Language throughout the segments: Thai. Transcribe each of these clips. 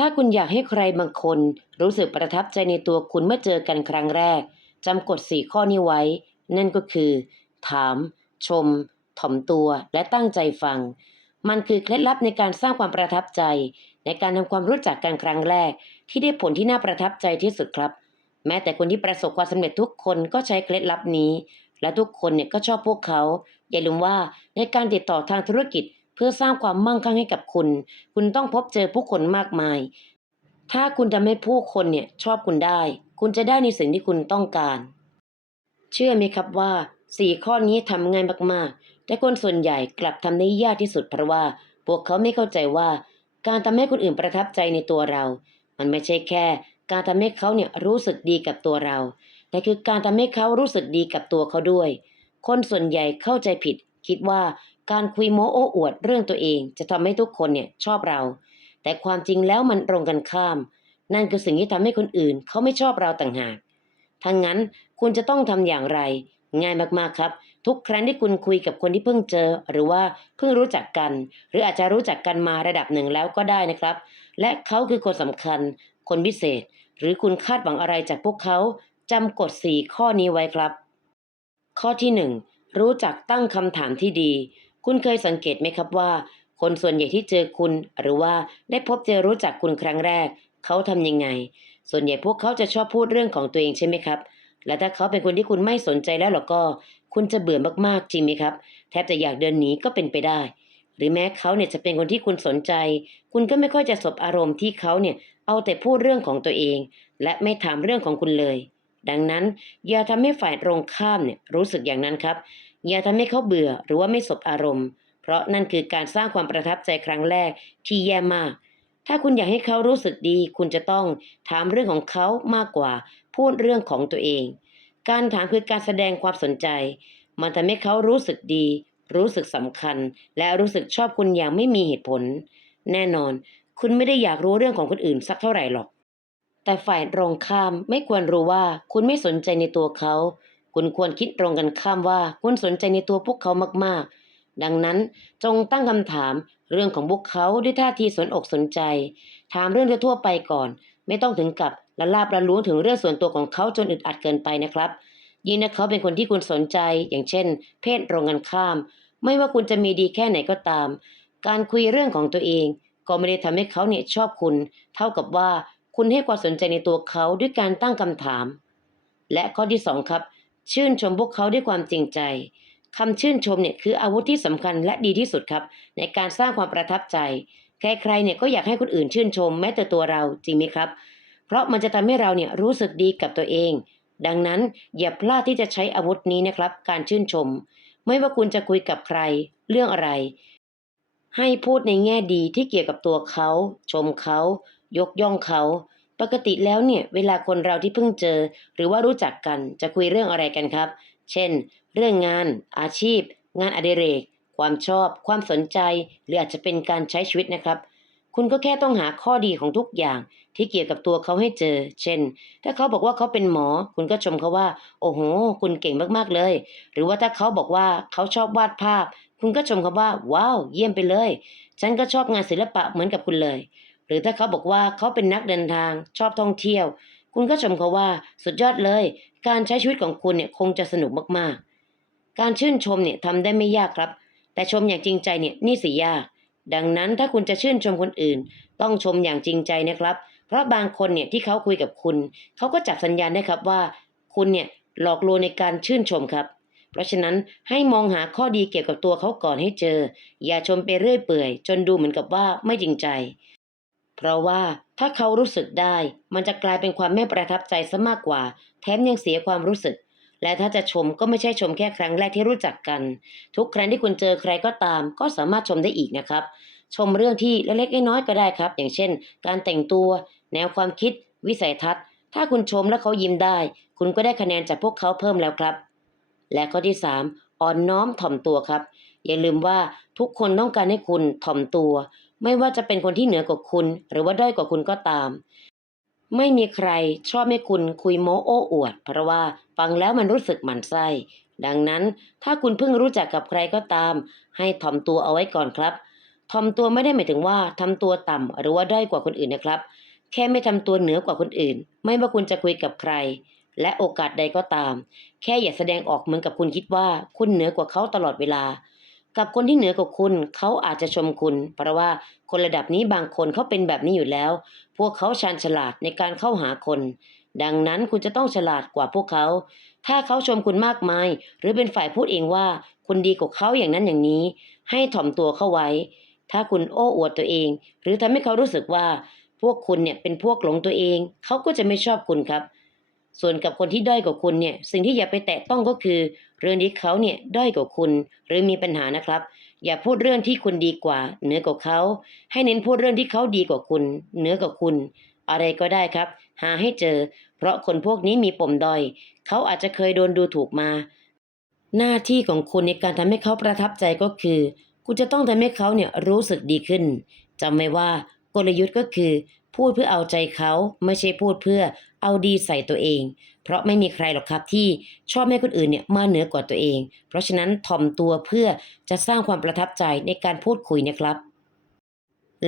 ถ้าคุณอยากให้ใครบางคน รู้สึกประทับใจในตัวคุณเมื่อเจอกันครั้งแรกจำกฎสี่ข้อนี้ไว้ นั่นก็คือ ถาม ชม ถ่อมตัว และตั้งใจฟัง มันคือเคล็ดลับในการสร้างความประทับใจ ในการทำความรู้จักกันครั้งแรก ที่ได้ผลที่น่าประทับใจที่สุดครับ แม้แต่คนที่ประสบความสำเร็จทุกคนก็ใช้เคล็ดลับนี้ และทุกคนเนี่ยก็ชอบพวกเขา อย่าลืมว่าในการติดต่อทางธุรกิจ เพื่อสร้างความมั่งคั่งให้กับคุณ คุณต้องพบเจอผู้คนมากมาย ถ้าคุณทำให้ผู้คนเนี่ยชอบคุณได้ คุณจะได้ในสิ่งที่คุณต้องการ เชื่อไหมครับว่าสี่ข้อนี้ทำง่ายมากๆ แต่คนส่วนใหญ่กลับทำได้ยากที่สุดเพราะว่า พวกเขาไม่เข้าใจว่า การทำให้คนอื่นประทับใจในตัวเรา มันไม่ใช่แค่ การทำให้เขาเนี่ยรู้สึกดีกับตัวเรา แต่คือการทำให้เขารู้สึกดีกับตัวเขาด้วย คนส่วนใหญ่เข้าใจผิด คิดว่า การคุยโม้โอ้อวดเรื่องตัวเองจะทำให้ทุกคนเนี่ยชอบเรา แต่ความจริงแล้วมันตรงกันข้าม นั่นคือสิ่งที่ทำให้คนอื่นเขาไม่ชอบเราต่างหากทั้งนั้นคุณจะต้องทำอย่างไร ง่ายมากๆครับ ทุกครั้งที่คุณคุยกับคนที่เพิ่งเจอ หรือว่าเพิ่งรู้จักกัน หรืออาจจะรู้จักกันมาระดับหนึ่งแล้วก็ได้นะครับ และเขาคือคนสำคัญ คนพิเศษ หรือคุณคาดหวังอะไรจากพวกเขาจำกฎสี่ข้อนี้ไว้ครับ ข้อที่หนึ่งรู้จักตั้งคำถามที่ดี คุณเคยสังเกตไหมครับว่า คนส่วนใหญ่ที่เจอคุณ หรือว่าได้พบเจอรู้จักคุณครั้งแรก เขาทำยังไง ส่วนใหญ่พวกเขาจะชอบพูดเรื่องของตัวเองใช่ไหมครับ และถ้าเขาเป็นคนที่คุณไม่สนใจแล้วหรอก็ คุณจะเบื่อมากๆจริงไหมครับ แทบจะอยากเดินหนีก็เป็นไปได้ หรือแม้เขาเนี่ยจะเป็นคนที่คุณสนใจ คุณก็ไม่ค่อยจะสบอารมณ์ที่เขาเนี่ยเอาแต่พูดเรื่องของตัวเอง และไม่ถามเรื่องของคุณเลย ดังนั้นอย่าทำให้ฝ่ายตรงข้ามเนี่ยรู้สึกอย่างนั้นครับ อย่าทำให้เขาเบื่อหรือว่าไม่สบอารมณ์ เพราะนั่นคือการสร้างความประทับใจครั้งแรกที่แย่มาก ถ้าคุณอยากให้เขารู้สึกดี คุณจะต้องถามเรื่องของเขามากกว่า พูดเรื่องของตัวเอง การถามคือการแสดงความสนใจ มันทำให้เขารู้สึกดี รู้สึกสำคัญ และรู้สึกชอบคุณอย่างไม่มีเหตุผล แน่นอน คุณไม่ได้อยากรู้เรื่องของคนอื่นสักเท่าไหร่หรอกแต่ฝ่ายตรงข้ามไม่ควรรู้ว่าคุณไม่สนใจในตัวเขา คุณควรคิดตรงกันข้ามว่าคุณสนใจในตัวพวกเขามากๆ ดังนั้นจงตั้งคำถามเรื่องของพวกเขาด้วยท่าทีสนอกสนใจ ถามเรื่องทั่วไปก่อน ไม่ต้องถึงกับละลาบละล้วงถึงเรื่องส่วนตัวของเขาจนอึดอัดเกินไปนะครับยิ่งถ้าเขาเป็นคนที่คุณสนใจ อย่างเช่น เพศตรงกันข้าม ไม่ว่าคุณจะมีดีแค่ไหนก็ตาม การคุยเรื่องของตัวเอง ก็ไม่ได้ทำให้เขาเนี่ยชอบคุณ เท่ากับว่าคุณให้ความสนใจในตัวเขาด้วยการตั้งคำถาม และข้อที่สองครับ ชื่นชมพวกเขาด้วยความจริงใจคำชื่นชมเนี่ยคืออาวุธที่สำคัญและดีที่สุดครับ ในการสร้างความประทับใจ ใครๆเนี่ยก็อยากให้คนอื่นชื่นชมแม้แต่ตัวเราจริงไหมครับ เพราะมันจะทำให้เราเนี่ยรู้สึกดีกับตัวเอง ดังนั้นอย่าพลาดที่จะใช้อาวุธนี้นะครับ การชื่นชม ไม่ว่าคุณจะคุยกับใคร เรื่องอะไร ให้พูดในแง่ดีที่เกี่ยวกับตัวเขา ชมเขา ยกย่องเขา ปกติแล้วเนี่ยเวลาคนเราที่เพิ่งเจอ หรือว่ารู้จักกันจะคุยเรื่องอะไรกันครับ เช่น เรื่องงาน อาชีพ งานอดิเรก ความชอบ ความสนใจ หรืออาจจะเป็นการใช้ชีวิตนะครับ คุณก็แค่ต้องหาข้อดีของทุกอย่างที่เกี่ยวกับตัวเขาให้เจอ เช่น ถ้าเขาบอกว่าเขาเป็นหมอ คุณก็ชมเขาว่า โอ้โห คุณเก่งมากๆเลย หรือว่าถ้าเขาบอกว่าเขาชอบวาดภาพ คุณก็ชมเขาว่า ว้าว เยี่ยมไปเลย ฉันก็ชอบงานศิลปะเหมือนกับคุณเลย หรือถ้าเขาบอกว่าเขาเป็นนักเดินทางชอบท่องเที่ยว คุณก็ชมเขาว่าสุดยอดเลย การใช้ชีวิตของคุณเนี่ยคงจะสนุกมากๆ การชื่นชมเนี่ยทำได้ไม่ยากครับ แต่ชมอย่างจริงใจเนี่ยนี่สิยาก ดังนั้นถ้าคุณจะชื่นชมคนอื่น ต้องชมอย่างจริงใจนะครับ เพราะบางคนเนี่ยที่เขาคุยกับคุณ เขาก็จับสัญญาณได้ครับว่า คุณเนี่ยหลอกลวงในการชื่นชมครับเพราะฉะนั้นให้มองหาข้อดีเกี่ยวกับตัวเขาก่อนให้เจอ อย่าชมไปเรื่อยเปื่อย จนดูเหมือนกับว่าไม่จริงใจ เพราะว่าถ้าเขารู้สึกได้ มันจะกลายเป็นความไม่ประทับใจซะมากกว่า แถมยังเสียความรู้สึก และถ้าจะชมก็ไม่ใช่ชมแค่ครั้งแรกที่รู้จักกัน ทุกครั้งที่คุณเจอใครก็ตาม ก็สามารถชมได้อีกนะครับ ชมเรื่องที่เล็กๆน้อยๆก็ได้ครับ อย่างเช่น การแต่งตัว แนวความคิด วิสัยทัศน์ ถ้าคุณชมแล้วเขายิ้มได้ คุณก็ได้คะแนนจากพวกเขาเพิ่มแล้วครับ และข้อที่ 3อ่อนน้อมถ่อมตัวครับ อย่าลืมว่าทุกคนต้องการให้คุณถ่อมตัว ไม่ว่าจะเป็นคนที่เหนือกว่าคุณ หรือว่าด้อยกว่าคุณก็ตาม ไม่มีใครชอบให้คุณคุยโม้โอ้อวด เพราะว่าฟังแล้วมันรู้สึกหมันไส้ ดังนั้นถ้าคุณเพิ่งรู้จักกับใครก็ตาม ให้ถ่อมตัวเอาไว้ก่อนครับถ่อมตัวไม่ได้หมายถึงว่าทำตัวต่ำหรือว่าด้อยกว่าคนอื่นนะครับ แค่ไม่ทำตัวเหนือกว่าคนอื่น ไม่ว่าคุณจะคุยกับใคร และโอกาสใดก็ตาม แค่อย่าแสดงออกเหมือนกับคุณคิดว่า คุณเหนือกว่าเขาตลอดเวลา กับคนที่เหนือกว่าคุณเขาอาจจะชมคุณ เพราะว่าคนระดับนี้บางคนเขาเป็นแบบนี้อยู่แล้ว พวกเขาชาญฉลาดในการเข้าหาคน ดังนั้นคุณจะต้องฉลาดกว่าพวกเขา ถ้าเขาชมคุณมากมาย หรือเป็นฝ่ายพูดเองว่าคุณดีกว่าเขาอย่างนั้นอย่างนี้ ให้ถ่อมตัวเข้าไว้ ถ้าคุณโอ้อวดตัวเอง หรือทำให้เขารู้สึกว่า พวกคุณเนี่ยเป็นพวกหลงตัวเอง เขาก็จะไม่ชอบคุณครับ ส่วนกับคนที่ด้อยกว่าคุณเนี่ยสิ่งที่อย่าไปแตะต้องก็คือ เรื่องที่เขาเนี่ยด้อยกว่าคุณ หรือมีปัญหานะครับ อย่าพูดเรื่องที่คุณดีกว่า เหนือกว่าเขาให้เน้นพูดเรื่องที่เขาดีกว่าคุณ เหนือกว่าคุณ อะไรก็ได้ครับ หาให้เจอ เพราะคนพวกนี้มีปมด้อยเขาอาจจะเคยโดนดูถูกมา หน้าที่ของคุณในการทำให้เขาประทับใจก็คือ คุณจะต้องทำให้เขาเนี่ยรู้สึกดีขึ้นจำไว้ว่ากลยุทธ์ก็คือ พูดเพื่อเอาใจเขาไม่ใช่พูดเพื่อเอาดีใส่ตัวเอง เพราะไม่มีใครหรอกครับที่ชอบให้คนอื่นเนี่ยมาเหนือกว่าตัวเอง เพราะฉะนั้นถ่อมตัวเพื่อจะสร้างความประทับใจในการพูดคุยนะครับ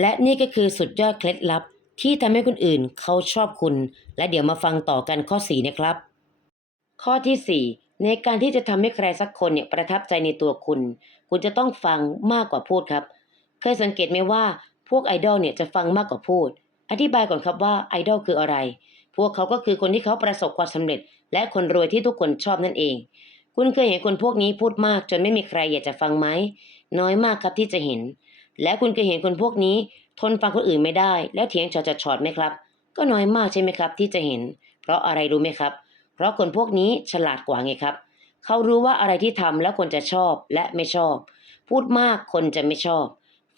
และนี่ก็คือสุดยอดเคล็ดลับ ที่ทำให้คนอื่นเขาชอบคุณ และเดี๋ยวมาฟังต่อกันข้อ 4 นะครับ ข้อทีสี่4 ในการที่จะทำให้ใครสักคนเนี่ยประทับใจในตัวคุณ คุณจะต้องฟังมากกว่าพูดครับ เคยสังเกตไหมว่าพวกไอดอลเนี่ยจะฟังมากกว่าพูด อธิบายก่อนครับว่าไอดอลคืออะไร พวกเขาก็คือคนที่เขาประสบความสำเร็จ และคนรวยที่ทุกคนชอบนั่นเอง คุณเคยเห็นคนพวกนี้พูดมาก จนไม่มีใครอยากจะฟังไหม น้อยมากครับที่จะเห็น และคุณเคยเห็นคนพวกนี้ ทนฟังคนอื่นไม่ได้ แล้วเถียงชอดชอดๆไหมครับ ก็น้อยมากใช่ไหมครับ ที่จะเห็น เพราะอะไรรู้ไหมครับ เพราะคนพวกนี้ฉลาดกว่าไงครับ เขารู้ว่าอะไรที่ทำแล้วคนจะชอบและไม่ชอบ พูดมากคนจะไม่ชอบ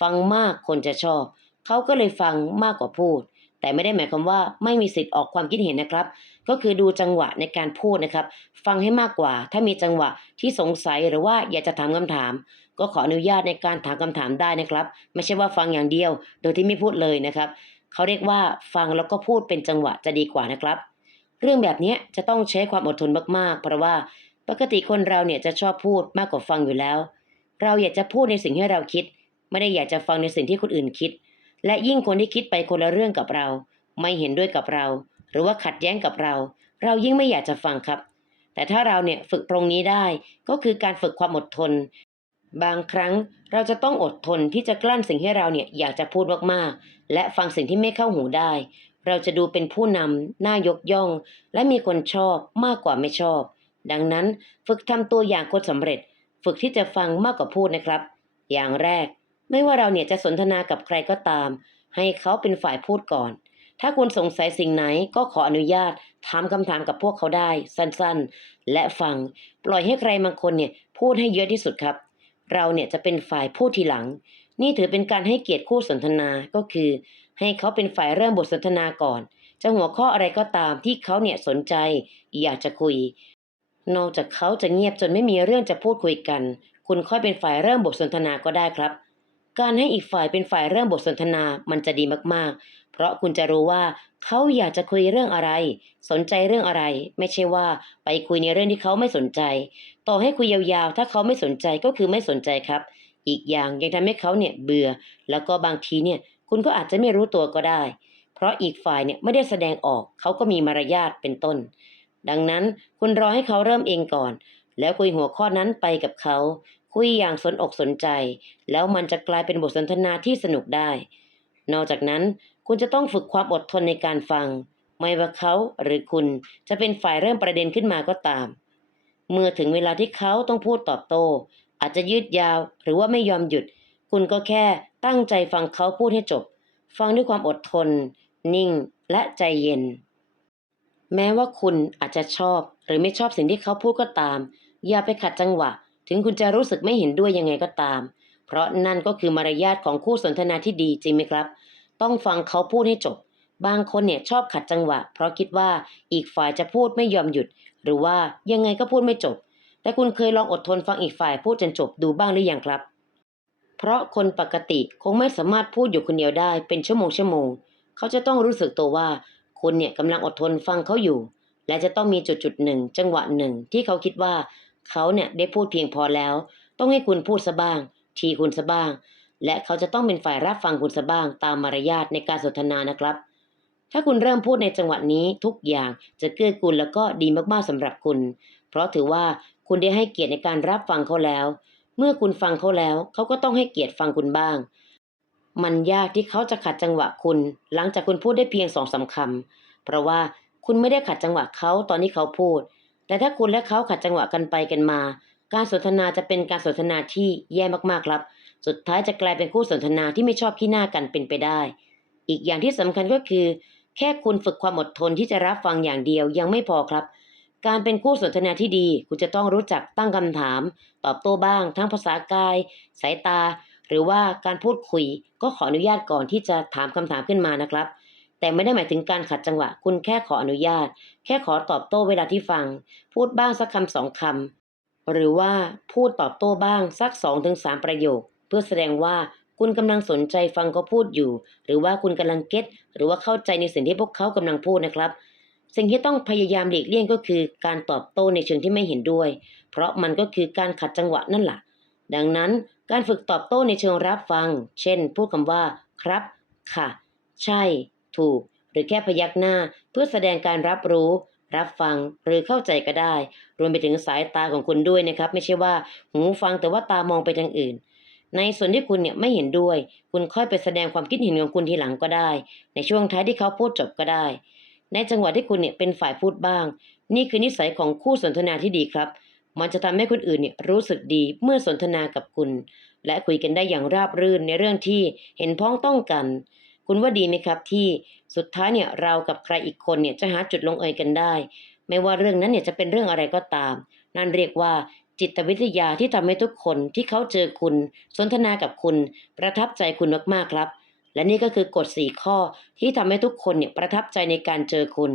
ฟังมากคนจะชอบ เขาก็เลยฟังมากกว่าพูด แต่ไม่ได้หมายความว่าไม่มีสิทธิ์ออกความคิดเห็นนะครับ ก็คือดูจังหวะในการพูดนะครับ ฟังให้มากกว่า ถ้ามีจังหวะที่สงสัยหรือว่าอยากจะถามคำถาม ก็ขออนุญาตในการถามคำถามได้นะครับ ไม่ใช่ว่าฟังอย่างเดียว โดยที่ไม่พูดเลยนะครับเขาเรียกว่าฟังแล้วก็พูดเป็นจังหวะจะดีกว่านะครับ เรื่องแบบนี้จะต้องใช้ความอดทนมากๆ เพราะว่าปกติคนเราเนี่ยจะชอบพูดมากกว่าฟังอยู่แล้ว เราอยากจะพูดในสิ่งที่เราคิด ไม่ได้อยากจะฟังในสิ่งที่คนอื่นคิด และยิ่งคนที่คิดไปคนละเรื่องกับเรา ไม่เห็นด้วยกับเรา หรือว่าขัดแย้งกับเรา เรายิ่งไม่อยากจะฟังครับ แต่ถ้าเราเนี่ยฝึกตรงนี้ได้ก็คือการฝึกความอดทน บางครั้งเราจะต้องอดทนที่จะกลั้นสิ่งที่เราเนี่ยอยากจะพูดมากๆ และฟังสิ่งที่ไม่เข้าหูได้ เราจะดูเป็นผู้นำน่ายกย่อง และมีคนชอบมากกว่าไม่ชอบ ดังนั้นฝึกทำตัวอย่างคนสำเร็จ ฝึกที่จะฟังมากกว่าพูดนะครับ อย่างแรก ไม่ว่าเราเนี่ยจะสนทนากับใครก็ตาม ให้เขาเป็นฝ่ายพูดก่อน ถ้าคุณสงสัยสิ่งไหนก็ขออนุญาตถามคำถามกับพวกเขาได้ สั้นๆ และฟัง ปล่อยให้ใครบางคนเนี่ยพูดให้เยอะที่สุดครับ เราเนี่ยจะเป็นฝ่ายพูดทีหลัง นี่ถือเป็นการให้เกียรติคู่สนทนาก็คือ ให้เขาเป็นฝ่ายเริ่มบทสนทนาก่อน จะหัวข้ออะไรก็ตามที่เขาเนี่ยสนใจ อยากจะคุย นอกจากเขาจะเงียบจนไม่มีเรื่องจะพูดคุยกัน คุณค่อยเป็นฝ่ายเริ่มบทสนทนาก็ได้ครับ การให้อีกฝ่ายเป็นฝ่ายเริ่มบทสนทนามันจะดีมากๆ เพราะคุณจะรู้ว่าเขาอยากจะคุยเรื่องอะไร สนใจเรื่องอะไร ไม่ใช่ว่าไปคุยในเรื่องที่เขาไม่สนใจ ต่อให้คุยยาวๆ ถ้าเขาไม่สนใจก็คือไม่สนใจครับ อีกอย่างยังทำให้เขาเนี่ยเบื่อ แล้วก็บางทีเนี่ยคุณก็อาจจะไม่รู้ตัวก็ได้ เพราะอีกฝ่ายเนี่ยไม่ได้แสดงออกเขาก็มีมารยาทเป็นต้น ดังนั้นคุณรอให้เขาเริ่มเองก่อน แล้วคุยหัวข้อนั้นไปกับเขา คุยอย่างสนอกสนใจ แล้วมันจะกลายเป็นบทสนทนาที่สนุกได้ นอกจากนั้นคุณจะต้องฝึกความอดทนในการฟัง ไม่ว่าเขาหรือคุณจะเป็นฝ่ายเริ่มประเด็นขึ้นมาก็ตาม เมื่อถึงเวลาที่เขาต้องพูดตอบโต้ อาจจะยืดยาวหรือว่าไม่ยอมหยุด คุณก็แค่ตั้งใจฟังเขาพูดให้จบ ฟังด้วยความอดทน นิ่งและใจเย็น แม้ว่าคุณอาจจะชอบหรือไม่ชอบสิ่งที่เขาพูดก็ตาม อย่าไปขัดจังหวะ ถึงคุณจะรู้สึกไม่เห็นด้วยยังไงก็ตาม เพราะนั่นก็คือมารยาทของคู่สนทนาที่ดีจริงไหมครับ ต้องฟังเขาพูดให้จบ บางคนเนี่ยชอบขัดจังหวะ เพราะคิดว่าอีกฝ่ายจะพูดไม่ยอมหยุด หรือว่ายังไงก็พูดไม่จบ แต่คุณเคยลองอดทนฟังอีกฝ่ายพูดจนจบดูบ้างหรือยังครับ เพราะคนปกติคงไม่สามารถพูดอยู่คนเดียวได้เป็นชั่วโมงชั่วโมง เขาจะต้องรู้สึกตัวว่าคุณเนี่ยกำลังอดทนฟังเขาอยู่ และจะต้องมีจุดจุดหนึ่งจังหวะหนึ่งที่เขาคิดว่า เขาเนี่ยได้พูดเพียงพอแล้ว ต้องให้คุณพูดซะบ้าง ทีคุณซะบ้าง และเขาจะต้องเป็นฝ่ายรับฟังคุณซะบ้าง ตามมารยาทในการสนทนานะครับ ถ้าคุณเริ่มพูดในจังหวะนี้ทุกอย่างจะเกื้อกูลแล้วก็ดีมากๆสำหรับคุณ เพราะถือว่าคุณได้ให้เกียรติในการรับฟังเขาแล้ว เมื่อคุณฟังเขาแล้ว เขาก็ต้องให้เกียรติฟังคุณบ้าง มันยากที่เขาจะขัดจังหวะคุณ หลังจากคุณพูดได้เพียงสองสามคำเพราะว่าคุณไม่ได้ขัดจังหวะเขาตอนที่เขาพูด แต่ถ้าคุณและเขาขัดจังหวะกันไปกันมา การสนทนาจะเป็นการสนทนาที่แย่มากๆครับ สุดท้ายจะกลายเป็นคู่สนทนาที่ไม่ชอบขี้หน้ากันเป็นไปได้ อีกอย่างที่สำคัญก็คือ แค่คุณฝึกความอดทนที่จะรับฟังอย่างเดียวยังไม่พอครับ การเป็นคู่สนทนาที่ดี คุณจะต้องรู้จักตั้งคำถาม ตอบโต้บ้าง ทั้งภาษากาย สายตา หรือว่าการพูดคุย ก็ขออนุญาตก่อนที่จะถามคำถามขึ้นมานะครับ แต่ไม่ได้หมายถึงการขัดจังหวะ คุณแค่ขออนุญาต แค่ขอตอบโต้เวลาที่ฟัง พูดบ้างสักคำสองคำหรือว่าพูดตอบโต้บ้างสักสองถึงสามประโยค เพื่อแสดงว่าคุณกำลังสนใจฟังเขาพูดอยู่ หรือว่าคุณกำลังเก็ตหรือว่าเข้าใจในสิ่งที่พวกเขากำลังพูดนะครับ สิ่งที่ต้องพยายามหลีกเลี่ยงก็คือ การตอบโต้ในเชิงที่ไม่เห็นด้วย เพราะมันก็คือการขัดจังหวะนั่นแหละดังนั้นการฝึกตอบโต้ในเชิงรับฟัง เช่น พูดคำว่า ครับ ค่ะ ใช่ ถูก หรือแค่พยักหน้าเพื่อแสดงการรับรู้ รับฟังหรือเข้าใจก็ได้ รวมไปถึงสายตาของคุณด้วยนะครับ ไม่ใช่ว่าหูฟังแต่ว่าตามองไปทางอื่น ในส่วนที่คุณเนี่ยไม่เห็นด้วย คุณค่อยไปแสดงความคิดเห็นของคุณทีหลังก็ได้ ในช่วงท้ายที่เขาพูดจบก็ได้ ในจังหวะที่คุณเนี่ยเป็นฝ่ายพูดบ้าง นี่คือนิสัยของคู่สนทนาที่ดีครับมันจะทำให้คนอื่นเนี่ยรู้สึกดีเมื่อสนทนากับคุณ และคุยกันได้อย่างราบรื่นในเรื่องที่เห็นพ้องต้องกัน คุณว่าดีไหมครับที่สุดท้ายเนี่ยเรากับใครอีกคนเนี่ยจะหาจุดลงเอยกันได้ ไม่ว่าเรื่องนั้นเนี่ยจะเป็นเรื่องอะไรก็ตาม นั่นเรียกว่าจิตวิทยาที่ทำให้ทุกคนที่เขาเจอคุณ สนทนากับคุณ ประทับใจคุณมากๆครับ และนี่ก็คือกฎ4ข้อที่ทำให้ทุกคนเนี่ยประทับใจในการเจอคุณ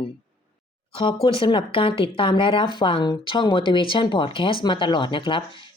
ขอบคุณสำหรับการติดตามและรับฟังช่อง Motivation Podcast มาตลอดนะครับ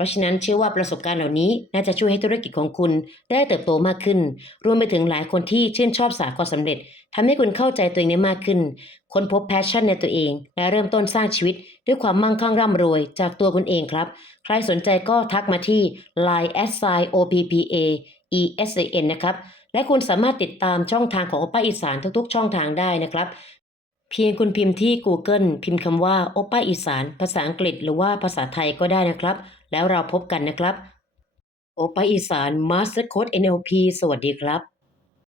ราะฉะนั้นเชื่อว่าประสบการณ์เหล่านี้น่าจะช่วยให้ธุรกิจของคุณได้เติบโตมากขึ้น รวมไปถึงหลายคนที่ชื่นชอบสาความสำเร็จทำให้คุณเข้าใจตัวเองได้มากขึ้น ค้นพบแพชชั่นในตัวเอง และเริ่มต้นสร้างชีวิตด้วยความมั่งคั่งร่ำรวย จากตัวคุณเองครับ ใครสนใจก็ทักมาที่ line s i o p p a e s a n นะครับ และคุณสามารถติดตามช่องทางของโอป้าอีสานทุกๆ ช่องทางได้นะครับเพียงคุณพิมพ์ที่ Google พิมพ์คำว่าโอป้าอีสาน ภาษาอังกฤษหรือว่าภาษาไทยก็ได้นะครับ แล้วเราพบกันนะครับ โอปาอีสานมาสเตอร์โค้ด NLP สวัสดีครับ